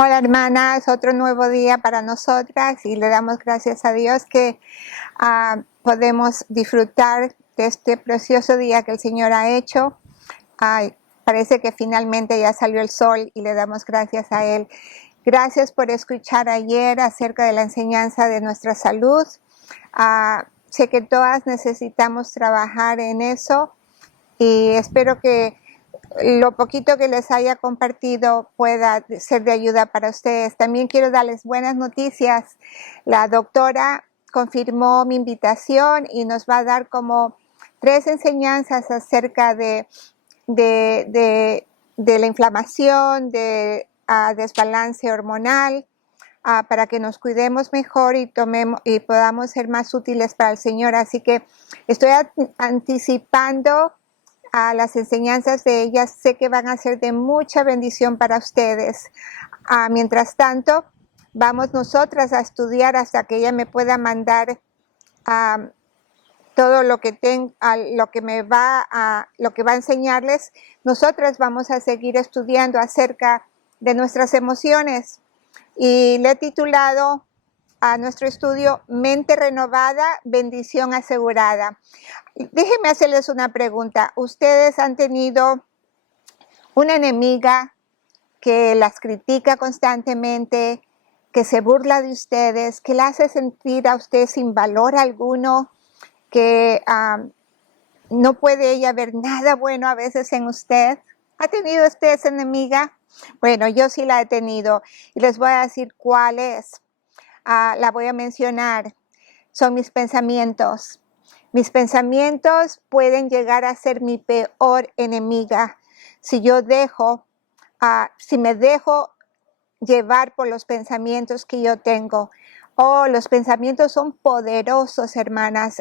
Hola hermanas, otro nuevo día para nosotras y le damos gracias a Dios que podemos disfrutar de este precioso día que el Señor ha hecho. Parece que finalmente ya salió el sol y le damos gracias a Él. Gracias por escuchar ayer acerca de la enseñanza de nuestra salud. Sé que todas necesitamos trabajar en eso y espero que lo poquito que les haya compartido pueda ser de ayuda para ustedes. También quiero darles buenas noticias. La doctora confirmó mi invitación y nos va a dar como 3 enseñanzas acerca de la inflamación, de desbalance hormonal, para que nos cuidemos mejor y podamos ser más útiles para el Señor. Así que estoy anticipando a las enseñanzas de ellas. Sé que van a ser de mucha bendición para ustedes. Mientras tanto, vamos nosotras a estudiar hasta que ella me pueda mandar todo lo que va a enseñarles. Nosotras vamos a seguir estudiando acerca de nuestras emociones y le he titulado a nuestro estudio Mente renovada, bendición asegurada. Déjenme hacerles una pregunta. ¿Ustedes han tenido una enemiga que las critica constantemente, que se burla de ustedes, que la hace sentir a usted sin valor alguno, que no puede ella ver nada bueno a veces en usted? ¿Ha tenido usted esa enemiga? Bueno, yo sí la he tenido y les voy a decir cuál es. La voy a mencionar. Son mis pensamientos. Mis pensamientos pueden llegar a ser mi peor enemiga si me dejo llevar por los pensamientos que yo tengo. Los pensamientos son poderosos, hermanas,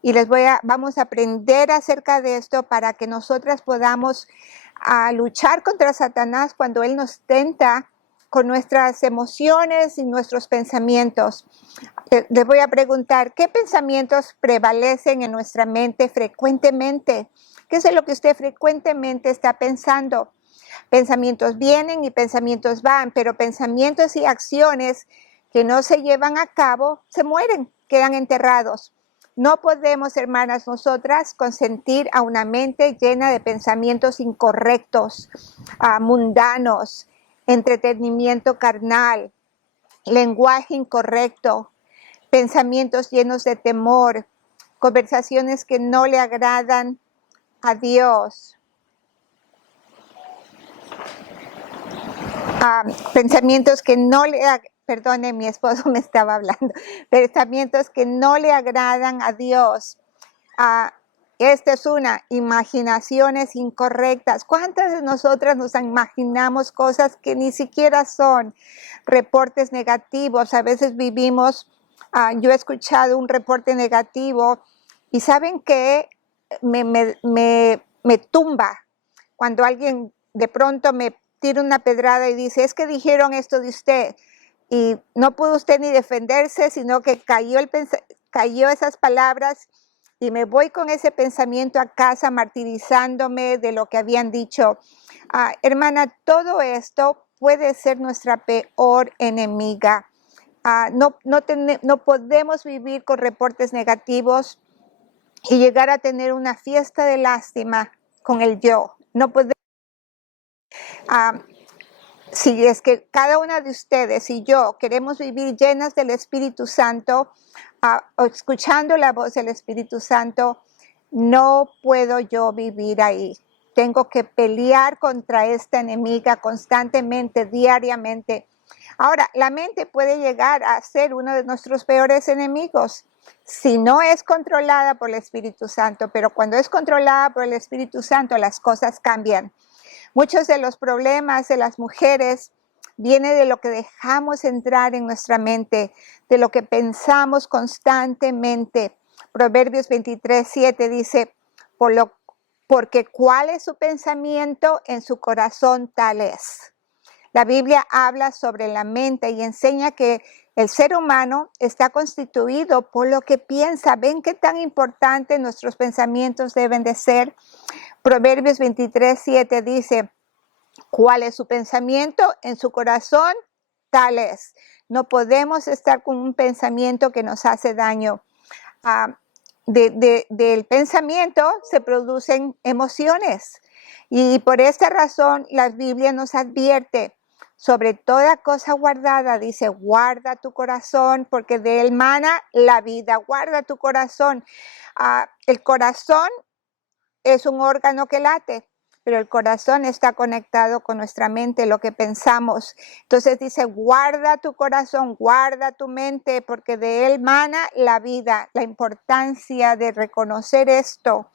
y vamos a aprender acerca de esto para que nosotras podamos luchar contra Satanás cuando él nos tenta con nuestras emociones y nuestros pensamientos. Les voy a preguntar, ¿qué pensamientos prevalecen en nuestra mente frecuentemente? ¿Qué es lo que usted frecuentemente está pensando? Pensamientos vienen y pensamientos van, pero pensamientos y acciones que no se llevan a cabo se mueren, quedan enterrados. No podemos, hermanas, nosotras consentir a una mente llena de pensamientos incorrectos, mundanos, entretenimiento carnal, lenguaje incorrecto, pensamientos llenos de temor, conversaciones que no le agradan a Dios, pensamientos que no le perdone, mi esposo me estaba hablando, pensamientos que no le agradan a Dios. Esta es una, imaginaciones incorrectas. ¿Cuántas de nosotras nos imaginamos cosas que ni siquiera son? Reportes negativos, a veces vivimos, yo he escuchado un reporte negativo y ¿saben qué? Me tumba cuando alguien de pronto me tira una pedrada y dice, es que dijeron esto de usted. Y no pudo usted ni defenderse, sino que cayó esas palabras y me voy con ese pensamiento a casa martirizándome de lo que habían dicho. Hermana, todo esto puede ser nuestra peor enemiga. No podemos vivir con reportes negativos y llegar a tener una fiesta de lástima con el yo. No podemos. Si es que cada una de ustedes y yo queremos vivir llenas del Espíritu Santo, escuchando la voz del Espíritu Santo, no puedo yo vivir ahí. Tengo que pelear contra esta enemiga constantemente, diariamente. Ahora, la mente puede llegar a ser uno de nuestros peores enemigos si no es controlada por el Espíritu Santo, pero cuando es controlada por el Espíritu Santo, las cosas cambian. Muchos de los problemas de las mujeres vienen de lo que dejamos entrar en nuestra mente, de lo que pensamos constantemente. Proverbios 23:7 dice, porque cuál es su pensamiento en su corazón tal es. La Biblia habla sobre la mente y enseña que el ser humano está constituido por lo que piensa. ¿Ven qué tan importante nuestros pensamientos deben de ser? Proverbios 23:7 dice, ¿Cuál es su pensamiento? En su corazón, tal es. No podemos estar con un pensamiento que nos hace daño. Del pensamiento se producen emociones. Y por esta razón la Biblia nos advierte sobre toda cosa guardada. Dice, guarda tu corazón porque de él mana la vida. Guarda tu corazón. El corazón es un órgano que late, pero el corazón está conectado con nuestra mente, lo que pensamos. Entonces dice, guarda tu corazón, guarda tu mente, porque de él mana la vida. La importancia de reconocer esto.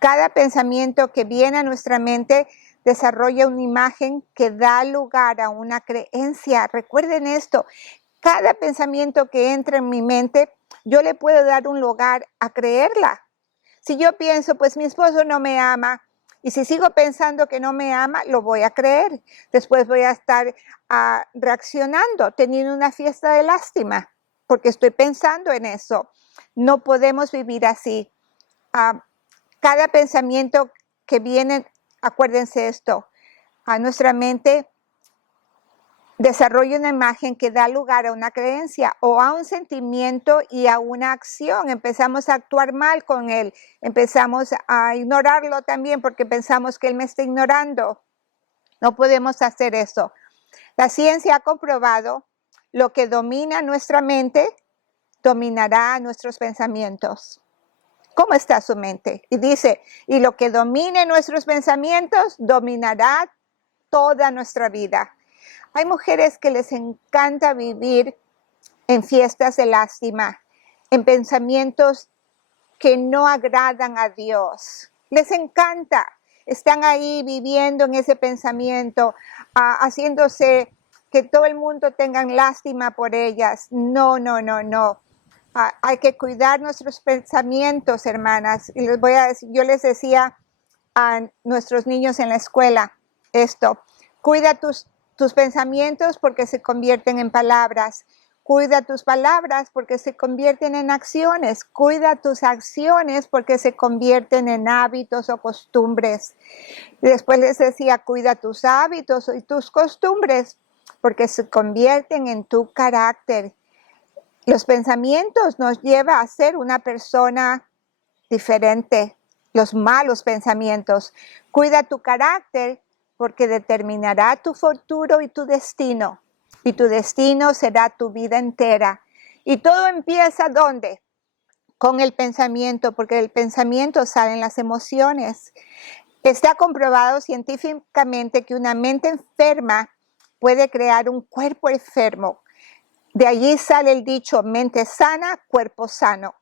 Cada pensamiento que viene a nuestra mente desarrolla una imagen que da lugar a una creencia. Recuerden esto, cada pensamiento que entra en mi mente, yo le puedo dar un lugar a creerla. Si yo pienso, pues mi esposo no me ama, y si sigo pensando que no me ama, lo voy a creer. Después voy a estar reaccionando, teniendo una fiesta de lástima, porque estoy pensando en eso. No podemos vivir así. Cada pensamiento que viene, acuérdense esto, a nuestra mente desarrolla una imagen que da lugar a una creencia o a un sentimiento y a una acción. Empezamos a actuar mal con él, empezamos a ignorarlo también porque pensamos que él me está ignorando. No podemos hacer eso. La ciencia ha comprobado lo que domina nuestra mente, dominará nuestros pensamientos. ¿Cómo está su mente? Y dice, y lo que domine nuestros pensamientos dominará toda nuestra vida. Hay mujeres que les encanta vivir en fiestas de lástima, en pensamientos que no agradan a Dios. Les encanta. Están ahí viviendo en ese pensamiento, haciéndose que todo el mundo tenga lástima por ellas. No, no, no, no. Hay que cuidar nuestros pensamientos, hermanas. Y les voy a decir, yo les decía a nuestros niños en la escuela esto: cuida tus pensamientos porque se convierten en palabras. Cuida tus palabras porque se convierten en acciones. Cuida tus acciones porque se convierten en hábitos o costumbres. Y después les decía, cuida tus hábitos y tus costumbres porque se convierten en tu carácter. Los pensamientos nos llevan a ser una persona diferente. Los malos pensamientos. Cuida tu carácter porque determinará tu futuro y tu destino. Y tu destino será tu vida entera. Y todo empieza ¿dónde? Con el pensamiento, porque del pensamiento salen las emociones. Está comprobado científicamente que una mente enferma puede crear un cuerpo enfermo. De allí sale el dicho, mente sana, cuerpo sano.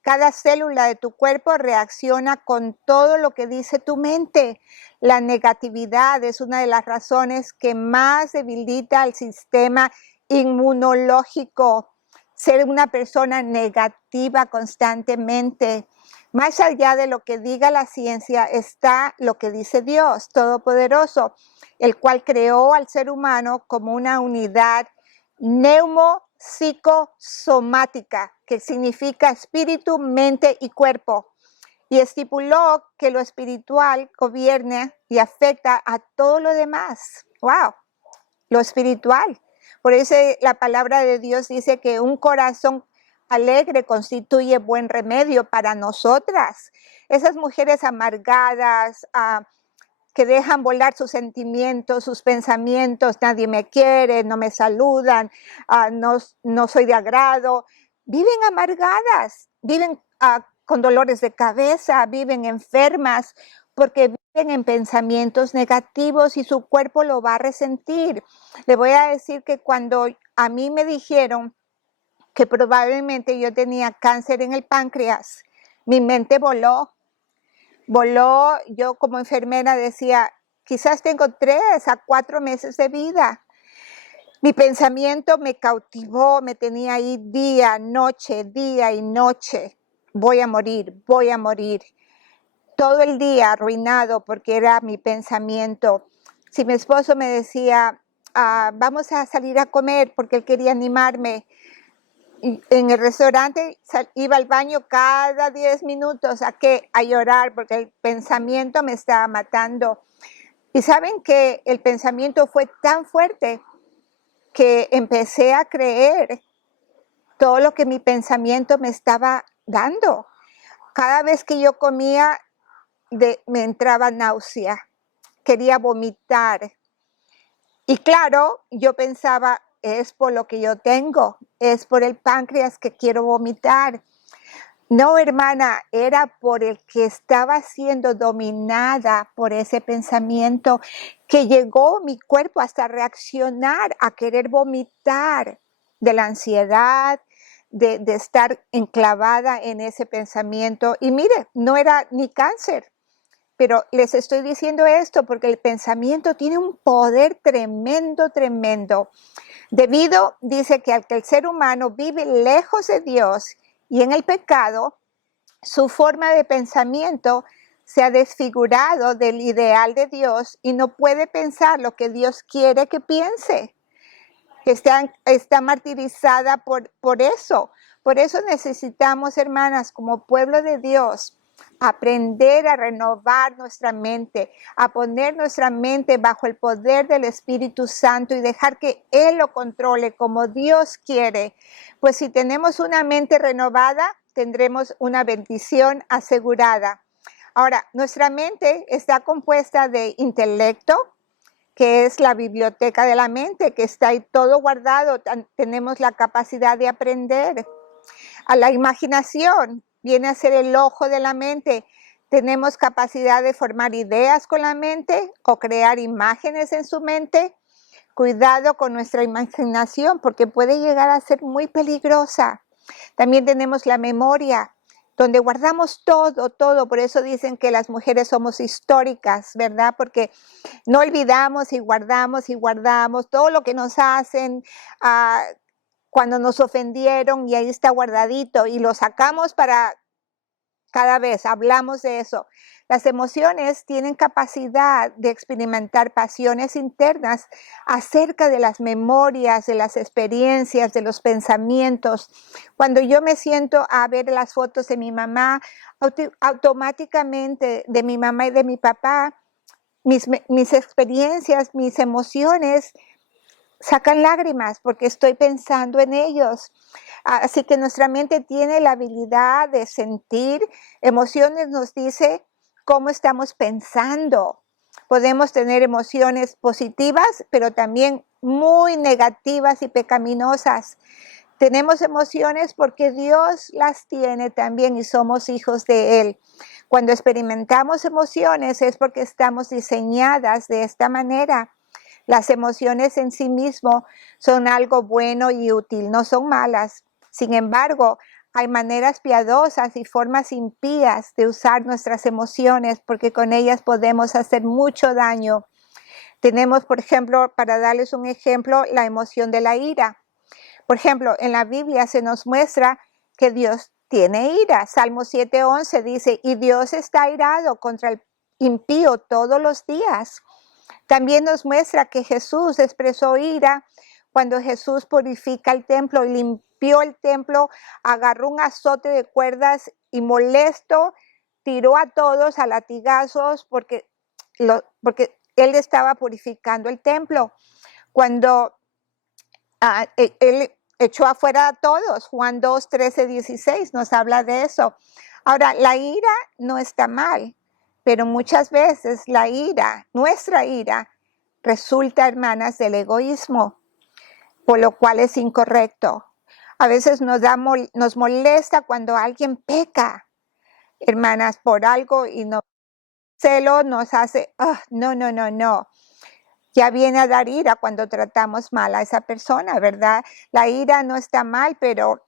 Cada célula de tu cuerpo reacciona con todo lo que dice tu mente. La negatividad es una de las razones que más debilita el sistema inmunológico. Ser una persona negativa constantemente. Más allá de lo que diga la ciencia está lo que dice Dios Todopoderoso, el cual creó al ser humano como una unidad psicosomática, que significa espíritu, mente y cuerpo, y estipuló que lo espiritual gobierna y afecta a todo lo demás. ¡Wow! Lo espiritual. Por eso la palabra de Dios dice que un corazón alegre constituye buen remedio para nosotras. Esas mujeres amargadas, que dejan volar sus sentimientos, sus pensamientos, nadie me quiere, no me saludan, no soy de agrado, viven amargadas, viven con dolores de cabeza, viven enfermas, porque viven en pensamientos negativos y su cuerpo lo va a resentir. Le voy a decir que cuando a mí me dijeron que probablemente yo tenía cáncer en el páncreas, mi mente voló. Yo como enfermera decía, quizás tengo 3 a 4 meses de vida. Mi pensamiento me cautivó, me tenía ahí día y noche. Voy a morir, voy a morir. Todo el día arruinado porque era mi pensamiento. Si mi esposo me decía, vamos a salir a comer porque él quería animarme, en el restaurante iba al baño cada 10 minutos a llorar porque el pensamiento me estaba matando. Y saben que el pensamiento fue tan fuerte que empecé a creer todo lo que mi pensamiento me estaba dando. Cada vez que yo comía, me entraba náusea, quería vomitar. Y claro, yo pensaba, es por lo que yo tengo, es por el páncreas que quiero vomitar. No, hermana, era por el que estaba siendo dominada por ese pensamiento, que llegó mi cuerpo hasta reaccionar a querer vomitar de la ansiedad, de estar enclavada en ese pensamiento. Y mire, no era ni cáncer, pero les estoy diciendo esto porque el pensamiento tiene un poder tremendo, tremendo. Dice que al que el ser humano vive lejos de Dios y en el pecado, su forma de pensamiento se ha desfigurado del ideal de Dios y no puede pensar lo que Dios quiere que piense. Está martirizada por eso. Por eso necesitamos, hermanas, como pueblo de Dios, aprender a renovar nuestra mente, a poner nuestra mente bajo el poder del Espíritu Santo y dejar que Él lo controle como Dios quiere. Pues si tenemos una mente renovada, tendremos una bendición asegurada. Ahora, nuestra mente está compuesta de intelecto, que es la biblioteca de la mente, que está ahí todo guardado. Tenemos la capacidad de aprender. A la imaginación viene a ser el ojo de la mente. Tenemos capacidad de formar ideas con la mente o crear imágenes en su mente. Cuidado con nuestra imaginación porque puede llegar a ser muy peligrosa. También tenemos la memoria, donde guardamos todo. Por eso dicen que las mujeres somos históricas, ¿verdad? Porque no olvidamos y guardamos todo lo que nos hacen, cuando nos ofendieron, y ahí está guardadito y lo sacamos para cada vez, hablamos de eso. Las emociones tienen capacidad de experimentar pasiones internas acerca de las memorias, de las experiencias, de los pensamientos. Cuando yo me siento a ver las fotos de mi mamá, automáticamente de mi mamá y de mi papá, mis experiencias, mis emociones sacan lágrimas porque estoy pensando en ellos. Así que nuestra mente tiene la habilidad de sentir emociones, nos dice cómo estamos pensando. Podemos tener emociones positivas, pero también muy negativas y pecaminosas. Tenemos emociones porque Dios las tiene también y somos hijos de Él. Cuando experimentamos emociones es porque estamos diseñadas de esta manera. Las emociones en sí mismo son algo bueno y útil, no son malas. Sin embargo, hay maneras piadosas y formas impías de usar nuestras emociones porque con ellas podemos hacer mucho daño. Tenemos, por ejemplo, para darles un ejemplo, la emoción de la ira. Por ejemplo, en la Biblia se nos muestra que Dios tiene ira. Salmo 7:11 dice, y Dios está airado contra el impío todos los días. También nos muestra que Jesús expresó ira cuando Jesús purifica el templo y limpió el templo, agarró un azote de cuerdas y molesto tiró a todos a latigazos porque Él estaba purificando el templo. Cuando Él echó afuera a todos, Juan 2, 13, 16 nos habla de eso. Ahora, la ira no está mal. Pero muchas veces la ira, nuestra ira, resulta, hermanas, del egoísmo, por lo cual es incorrecto. A veces nos molesta cuando alguien peca, hermanas, por algo y celo nos hace, no. Ya viene a dar ira cuando tratamos mal a esa persona, ¿verdad? La ira no está mal, pero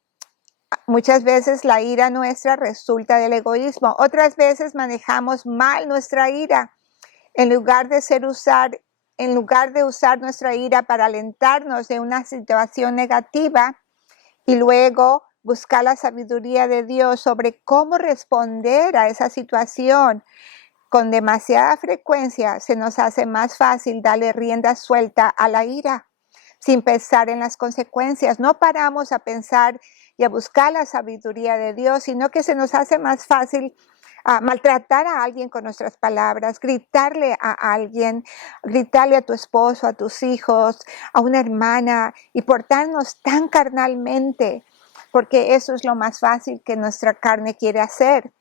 muchas veces la ira nuestra resulta del egoísmo. Otras veces manejamos mal nuestra ira. En lugar de usar nuestra ira para alentarnos de una situación negativa y luego buscar la sabiduría de Dios sobre cómo responder a esa situación, con demasiada frecuencia se nos hace más fácil darle rienda suelta a la ira sin pensar en las consecuencias. No paramos a pensar y a buscar la sabiduría de Dios, sino que se nos hace más fácil maltratar a alguien con nuestras palabras, gritarle a alguien, gritarle a tu esposo, a tus hijos, a una hermana y portarnos tan carnalmente, porque eso es lo más fácil que nuestra carne quiere hacer.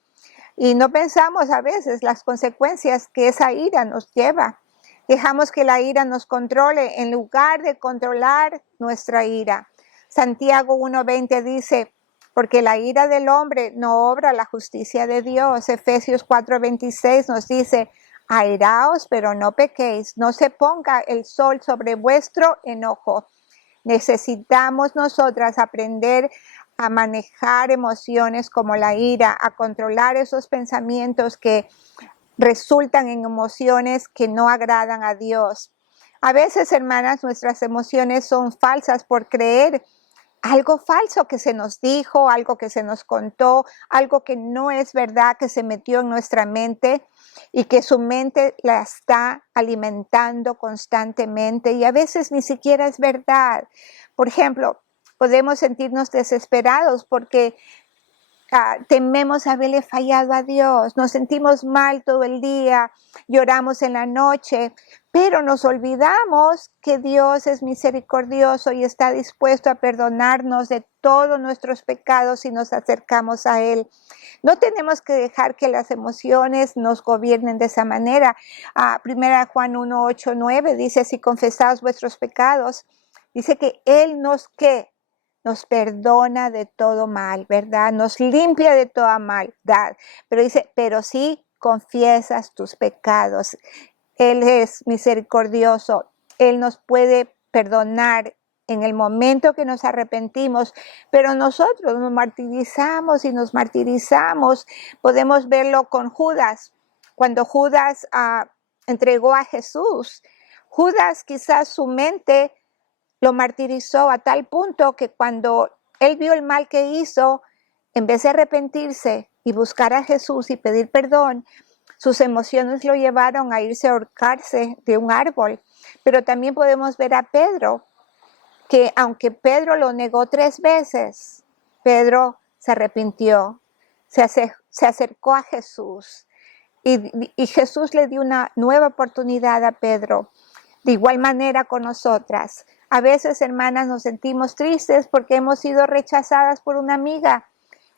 Y no pensamos a veces las consecuencias que esa ira nos lleva. Dejamos que la ira nos controle en lugar de controlar nuestra ira. Santiago 1:20 dice, porque la ira del hombre no obra la justicia de Dios. Efesios 4:26 nos dice, airaos, pero no pequéis, no se ponga el sol sobre vuestro enojo. Necesitamos nosotras aprender a manejar emociones como la ira, a controlar esos pensamientos que resultan en emociones que no agradan a Dios. A veces, hermanas, nuestras emociones son falsas por creer algo falso que se nos dijo, algo que se nos contó, algo que no es verdad, que se metió en nuestra mente y que su mente la está alimentando constantemente y a veces ni siquiera es verdad. Por ejemplo, podemos sentirnos desesperados porque tememos haberle fallado a Dios, nos sentimos mal todo el día, lloramos en la noche, pero nos olvidamos que Dios es misericordioso y está dispuesto a perdonarnos de todos nuestros pecados si nos acercamos a Él. No tenemos que dejar que las emociones nos gobiernen de esa manera. 1 Juan 1:8-9 dice, si confesaos vuestros pecados, dice que Él nos perdona de todo mal, ¿verdad? Nos limpia de toda maldad. Pero dice, pero si confiesas tus pecados, Él es misericordioso. Él nos puede perdonar en el momento que nos arrepentimos, pero nosotros nos martirizamos y nos martirizamos. Podemos verlo con Judas. Cuando Judas entregó a Jesús, Judas quizás su mente lo martirizó a tal punto que cuando él vio el mal que hizo, en vez de arrepentirse y buscar a Jesús y pedir perdón, sus emociones lo llevaron a irse a ahorcarse de un árbol. Pero también podemos ver a Pedro, que aunque Pedro lo negó 3 veces, Pedro se arrepintió, se acercó a Jesús y Jesús le dio una nueva oportunidad a Pedro. De igual manera con nosotras. A veces, hermanas, nos sentimos tristes porque hemos sido rechazadas por una amiga,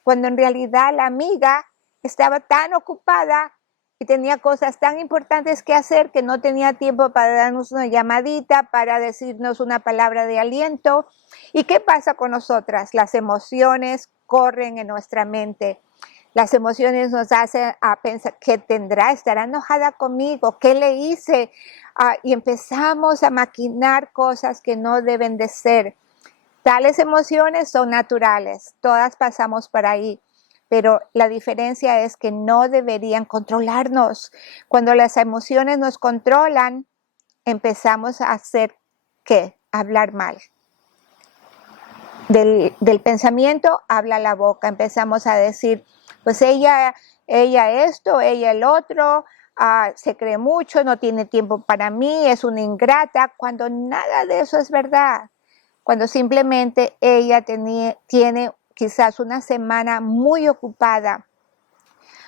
cuando en realidad la amiga estaba tan ocupada y tenía cosas tan importantes que hacer que no tenía tiempo para darnos una llamadita, para decirnos una palabra de aliento. ¿Y qué pasa con nosotras? Las emociones corren en nuestra mente. Las emociones nos hacen a pensar, ¿qué tendrá? ¿Estará enojada conmigo? ¿Qué le hice? Y empezamos a maquinar cosas que no deben de ser. Tales emociones son naturales, todas pasamos por ahí, pero la diferencia es que no deberían controlarnos. Cuando las emociones nos controlan, empezamos a hacer, ¿qué? Hablar mal. Del pensamiento habla la boca, empezamos a decir, pues ella esto, ella el otro, se cree mucho, no tiene tiempo para mí, es una ingrata, cuando nada de eso es verdad, cuando simplemente ella tiene quizás una semana muy ocupada.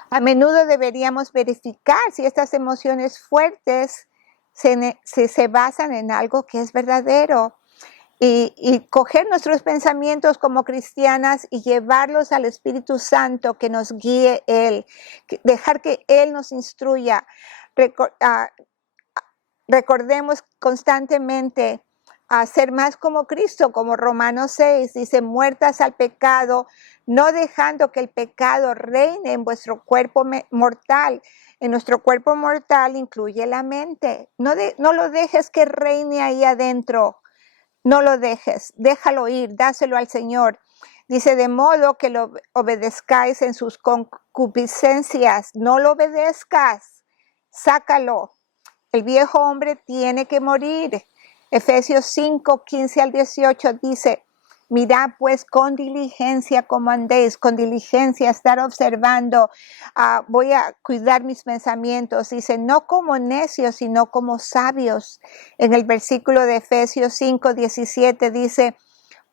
A menudo deberíamos verificar si estas emociones fuertes se basan en algo que es verdadero. Y coger nuestros pensamientos como cristianas y llevarlos al Espíritu Santo que nos guíe Él, dejar que Él nos instruya. Recordemos constantemente a ser más como Cristo, como Romanos 6, dice, muertas al pecado, no dejando que el pecado reine en vuestro cuerpo mortal. En nuestro cuerpo mortal incluye la mente. No lo dejes que reine ahí adentro. No lo dejes, déjalo ir, dáselo al Señor. Dice, de modo que lo obedezcáis en sus concupiscencias. No lo obedezcas, sácalo. El viejo hombre tiene que morir. Efesios 5, 15-18 dice, mirad pues con diligencia cómo andéis, con diligencia estar observando, voy a cuidar mis pensamientos. Dice, no como necios, sino como sabios. En el versículo de Efesios 5, 17 dice,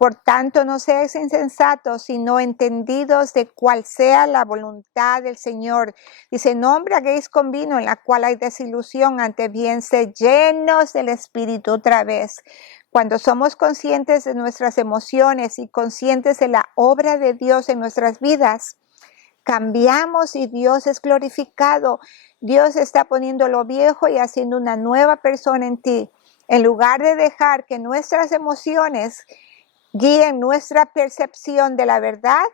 Por tanto, no seáis insensatos, sino entendidos de cuál sea la voluntad del Señor. Dice, no embriaguéis con vino en la cual hay desilusión, antes bien sed llenos del Espíritu otra vez. Cuando somos conscientes de nuestras emociones y conscientes de la obra de Dios en nuestras vidas, cambiamos y Dios es glorificado. Dios está poniendo lo viejo y haciendo una nueva persona en ti. En lugar de dejar que nuestras emociones guíen nuestra percepción de la verdad,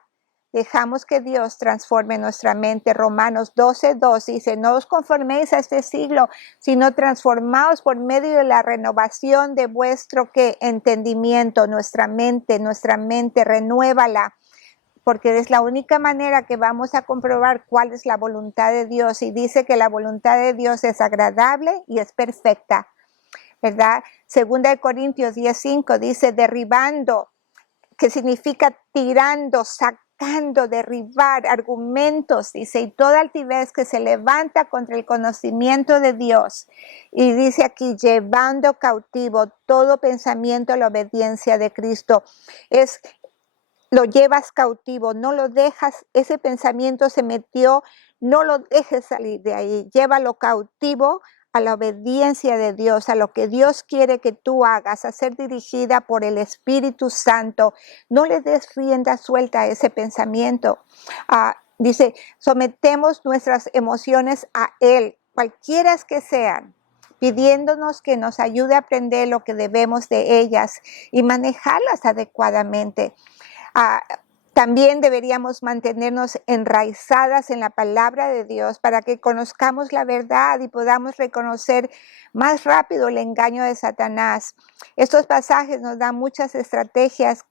dejamos que Dios transforme nuestra mente. Romanos 12:2 dice, no os conforméis a este siglo, sino transformaos por medio de la renovación de vuestro entendimiento. Nuestra mente, renuévala, porque es la única manera que vamos a comprobar cuál es la voluntad de Dios. Y dice que la voluntad de Dios es agradable y es perfecta, ¿verdad? Segunda de Corintios 10:5 dice derribando, que significa tirando, sacando, derribar argumentos, dice, y toda altivez que se levanta contra el conocimiento de Dios. Y dice aquí, llevando cautivo todo pensamiento a la obediencia de Cristo. Lo llevas cautivo, no lo dejas, ese pensamiento se metió, no lo dejes salir de ahí, llévalo cautivo a la obediencia de Dios, a lo que Dios quiere que tú hagas, a ser dirigida por el Espíritu Santo. No le des rienda suelta a ese pensamiento. Dice, sometemos nuestras emociones a Él, cualquiera que sean, pidiéndonos que nos ayude a aprender lo que debemos de ellas y manejarlas adecuadamente. También deberíamos mantenernos enraizadas en la palabra de Dios para que conozcamos la verdad y podamos reconocer más rápido el engaño de Satanás. Estos pasajes nos dan muchas estrategias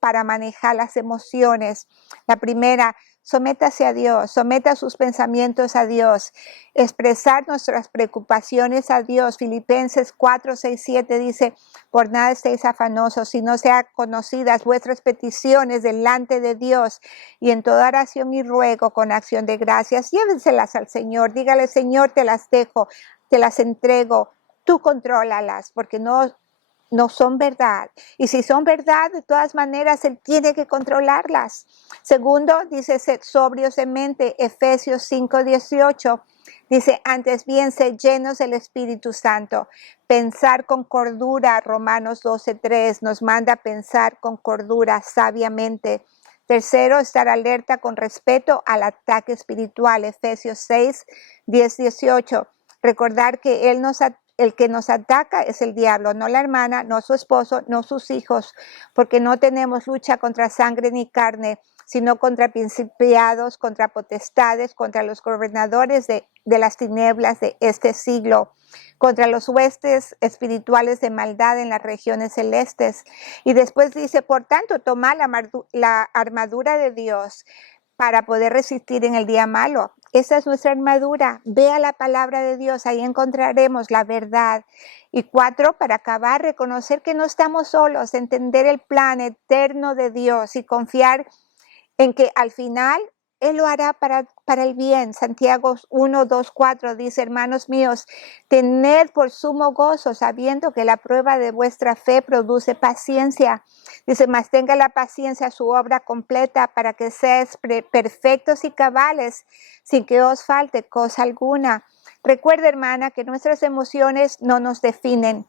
para manejar las emociones. La primera, sométase a Dios, someta sus pensamientos a Dios, expresar nuestras preocupaciones a Dios. Filipenses 4:6-7 dice, por nada estéis afanosos, sino sean conocidas vuestras peticiones delante de Dios, y en toda oración y ruego con acción de gracias, llévenselas al Señor. Dígale, Señor, te las dejo, te las entrego, tú contrólalas, porque no son verdad. Y si son verdad, de todas maneras, Él tiene que controlarlas. Segundo, dice, sed sobrios en mente, Efesios 5:18. Dice, antes bien, sed llenos del Espíritu Santo. Pensar con cordura, Romanos 12:3, nos manda a pensar con cordura, sabiamente. Tercero, estar alerta con respeto al ataque espiritual, Efesios 6:10-18. Recordar que el que nos ataca es el diablo, no la hermana, no su esposo, no sus hijos, porque no tenemos lucha contra sangre ni carne, sino contra principados, contra potestades, contra los gobernadores de las tinieblas de este siglo, contra los huestes espirituales de maldad en las regiones celestes. Y después dice, por tanto, toma la armadura de Dios para poder resistir en el día malo. Esa es nuestra armadura. Vea la palabra de Dios, ahí encontraremos la verdad. Y 4, para acabar, reconocer que no estamos solos, entender el plan eterno de Dios y confiar en que al final Él lo hará para el bien. Santiago 1:2-4 dice, hermanos míos, tened por sumo gozo, sabiendo que la prueba de vuestra fe produce paciencia. Dice, mas tenga la paciencia su obra completa, para que seáis perfectos y cabales, sin que os falte cosa alguna. Recuerda, hermana, que nuestras emociones no nos definen,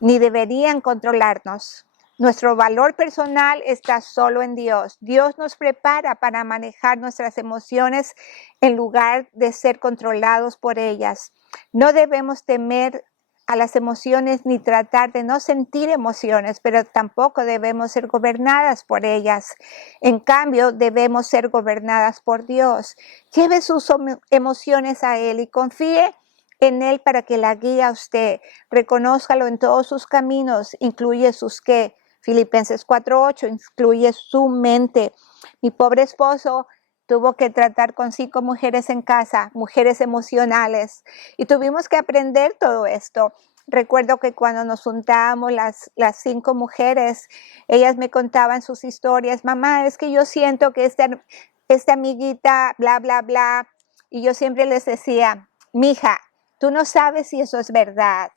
ni deberían controlarnos. Nuestro valor personal está solo en Dios. Dios nos prepara para manejar nuestras emociones en lugar de ser controlados por ellas. No debemos temer a las emociones ni tratar de no sentir emociones, pero tampoco debemos ser gobernadas por ellas. En cambio, debemos ser gobernadas por Dios. Lleve sus emociones a Él y confíe en Él para que la guíe a usted. Reconózcalo en todos sus caminos, incluye sus qué. Filipenses 4:8 incluye su mente. Mi pobre esposo tuvo que tratar con 5 mujeres en casa, mujeres emocionales, y tuvimos que aprender todo esto. Recuerdo que cuando nos juntábamos las 5 mujeres, ellas me contaban sus historias. Mamá, es que yo siento que esta amiguita, bla, bla, bla, y yo siempre les decía, mija, tú no sabes si eso es verdad.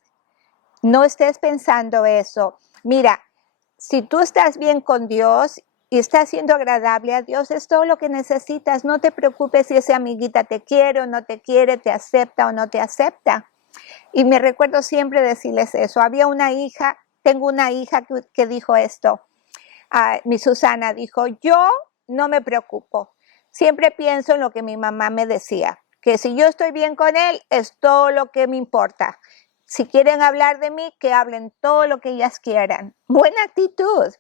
No estés pensando eso. Mira, si tú estás bien con Dios y estás siendo agradable a Dios, es todo lo que necesitas. No te preocupes si esa amiguita te quiere o no te quiere, te acepta o no te acepta. Y me recuerdo siempre decirles eso. Había una hija, tengo una hija que dijo esto. Mi Susana dijo, yo no me preocupo. Siempre pienso en lo que mi mamá me decía, que si yo estoy bien con él, es todo lo que me importa. Si quieren hablar de mí, que hablen todo lo que ellas quieran. Buena actitud,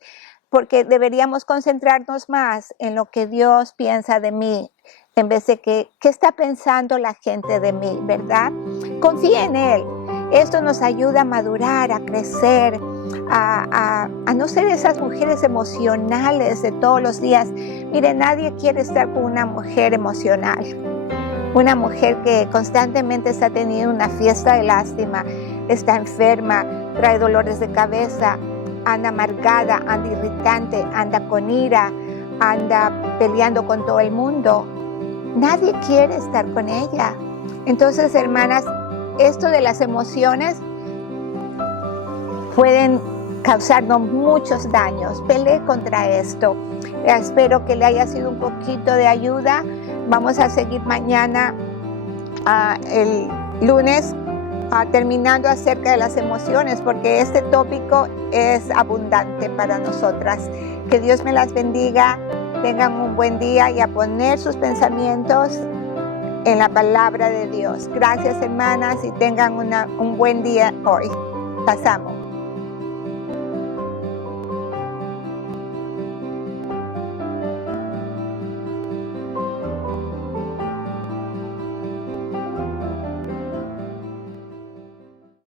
porque deberíamos concentrarnos más en lo que Dios piensa de mí, en vez de qué está pensando la gente de mí, ¿verdad? Confía en Él. Esto nos ayuda a madurar, a crecer, a no ser esas mujeres emocionales de todos los días. Mire, nadie quiere estar con una mujer emocional. Una mujer que constantemente está teniendo una fiesta de lástima, está enferma, trae dolores de cabeza, anda amargada, anda irritante, anda con ira, anda peleando con todo el mundo. Nadie quiere estar con ella. Entonces, hermanas, esto de las emociones pueden causarnos muchos daños. Pelee contra esto. Espero que le haya sido un poquito de ayuda. Vamos a seguir mañana, el lunes, terminando acerca de las emociones, porque este tópico es abundante para nosotras. Que Dios me las bendiga, tengan un buen día y a poner sus pensamientos en la palabra de Dios. Gracias, hermanas, y tengan un buen día hoy. Pasamos.